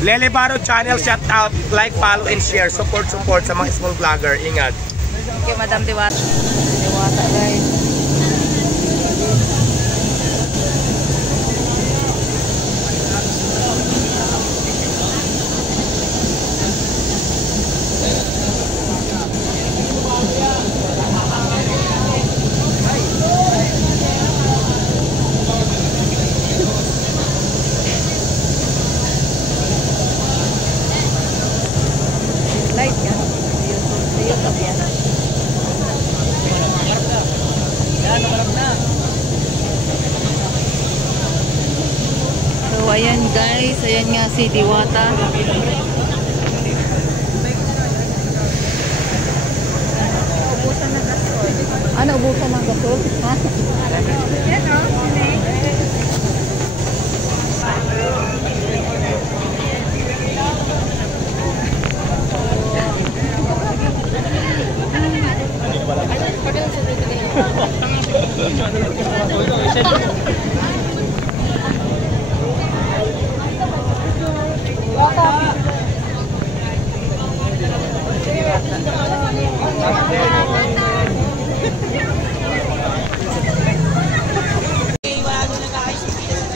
Lele Baro channel, shout out, like, follow, and share. Support sa mga small vlogger. Ingat. Okay, Madam Diwata. Diwata, guys. Light yan. Sa YouTube yan. So ayan guys, ayan nga si Diwata. Ano, ubusan ng gasol? Ha? Yan o.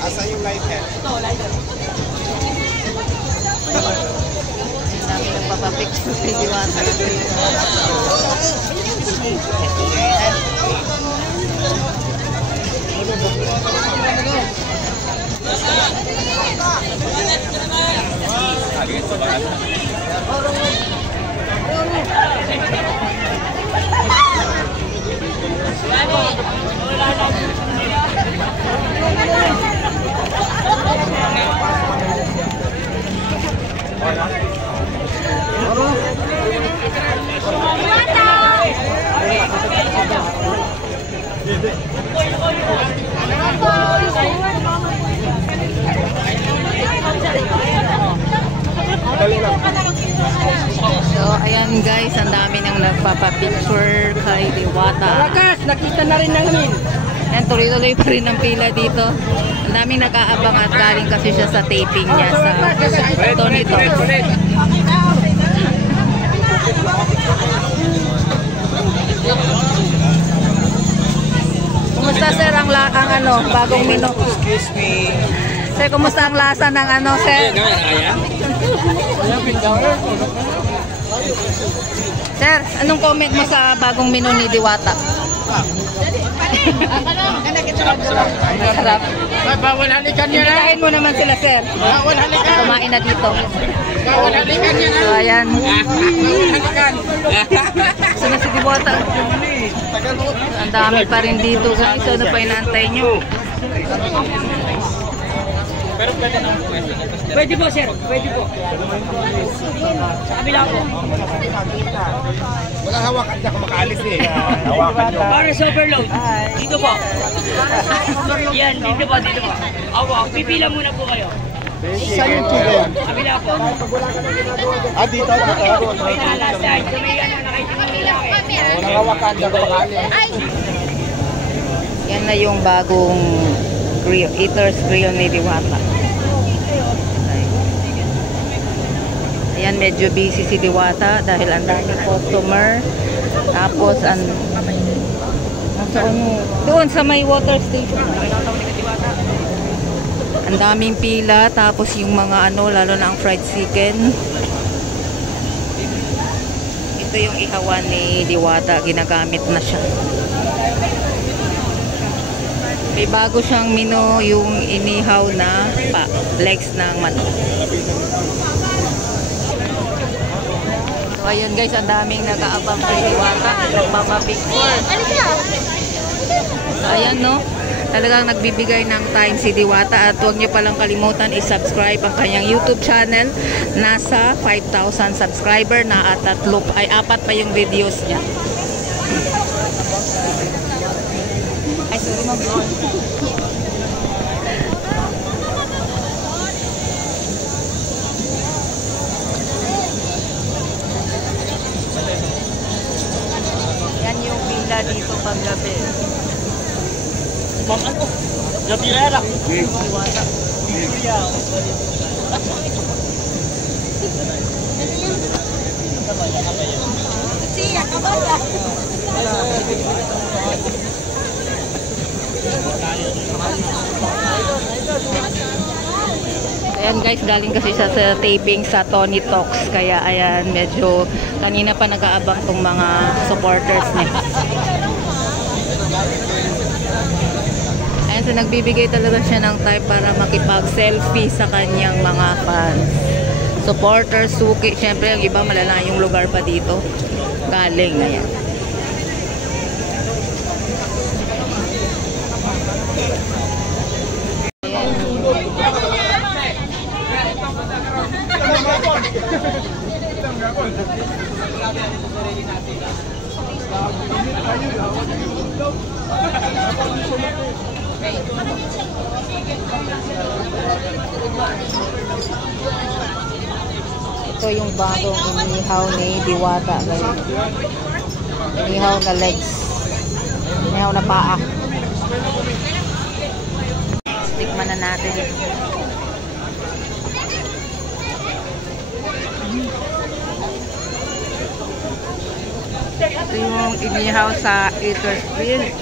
Asan yung light head? Ito, light head. Dami nagpapapicture kay Diwata. So ayan guys, ang dami nang nagpapapicture kay Diwata. Lakas, nakita na rin namin. Ayan, tuloy-tuloy pa rin ang pila dito. Ang daming nag-aabang at galing kasi siya sa taping niya sa Tony Talks. Kumusta sir ang ano, bagong menu? Excuse me. Sir, kumusta ang lasa ng ano, sir? Sir, anong comment mo sa bagong menu ni Diwata? Masarap. Bawal halikan niya na. Ibigay mo naman sila, sir. Bawal halikan. Kumain na dito. Bawal halikan niya na. So, ayan. Bawal halikan. So, na si Diwata. Ang dami pa rin dito, guys. So, ano pa inaantay nyo? Pwede po, sir. Pwede po. Sa kabila po. Wala hawakan niya kung makaalis eh. Hawakan niyo. Para sa overload. Dito po. Yan, dito po, dito po. Awa, pipila muna po kayo. Saan yung chicken? Kabila po. Ah, dito. May last side. So may ano, nakaitin mo lang eh. Walang hawakan niya kung makaalis. Yan na yung bagong grill, Eater's Grill ni Diwata. Ayan, medyo busy si Diwata dahil ang daming customer. Tapos, doon sa may water station. Ang daming pila. Tapos yung mga ano, lalo na ang fried chicken. Ito yung ihawan ni Diwata. Ginagamit na siya. May bago siyang menu, yung inihaw na legs ng manok. So ayun guys, ang daming nag-aabang kay Diwata. Nagpapapicture. So ayan no, talagang nagbibigay ng time si Diwata. At huwag niyo palang kalimutan i-subscribe ang kanyang YouTube channel. Nasa 5,000 subscriber na at 4 pa yung videos niya. Ay, sorry mo. Yan yung pila dito paggabi. Bakan ko. Jabirera. Ayan guys, galing kasi siya sa taping sa Tony Talks. Kaya ayan, medyo kanina pa nag-aabang tong mga supporters niya. Ayan, so nagbibigay talaga siya ng time para makipag-selfie sa kanyang mga fans. Supporters, suki. Siyempre, yung iba malalayong lugar pa dito. Galing, ayan. Ito yung bagong inihaw ni Diwata, guys. Inihaw na legs. Inihaw na paa. Tikman na natin. Ito yung inihaw sa Eater's Field.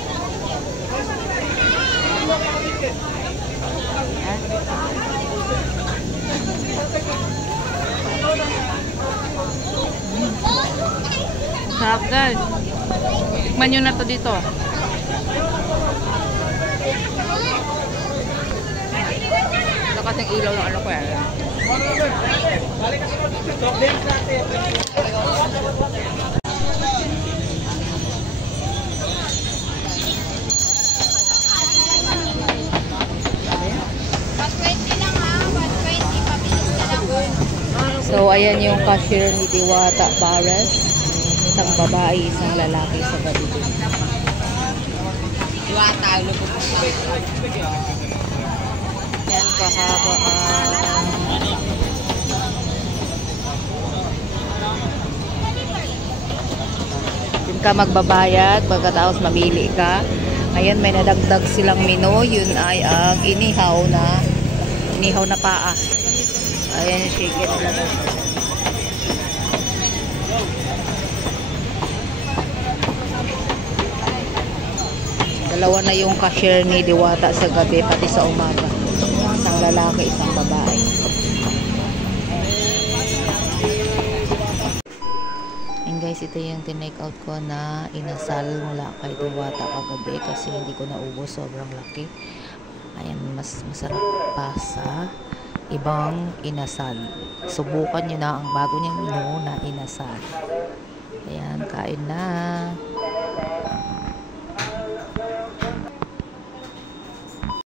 Sarap guys. Tikman nyo na to dito. Ito kasing ilaw ng ano ko yan. So, ayan yung cashier ni Diwata Pares. Isang babae, isang lalaki sa gabi. Diwata, lubog sa yan, kahaba. Yun ka magbabayad, pagkatapos mamili ka. Ayan, may nadagdag silang menu. Yun ay ang inihaw na paa. Ayan yung chicken nila. Dalawa na yung cashier ni Diwata sa gabi, pati sa umaga. Isang lalaki, isang babae. And guys, ito yung tinake out ko na inasal mula kay Diwata kagabi kasi hindi ko naubos, sobrang laki. Ayan, mas masarap pa sa ibang inasal. Subukan nyo na ang bago niyang menu na inasal. Ayan, kain na.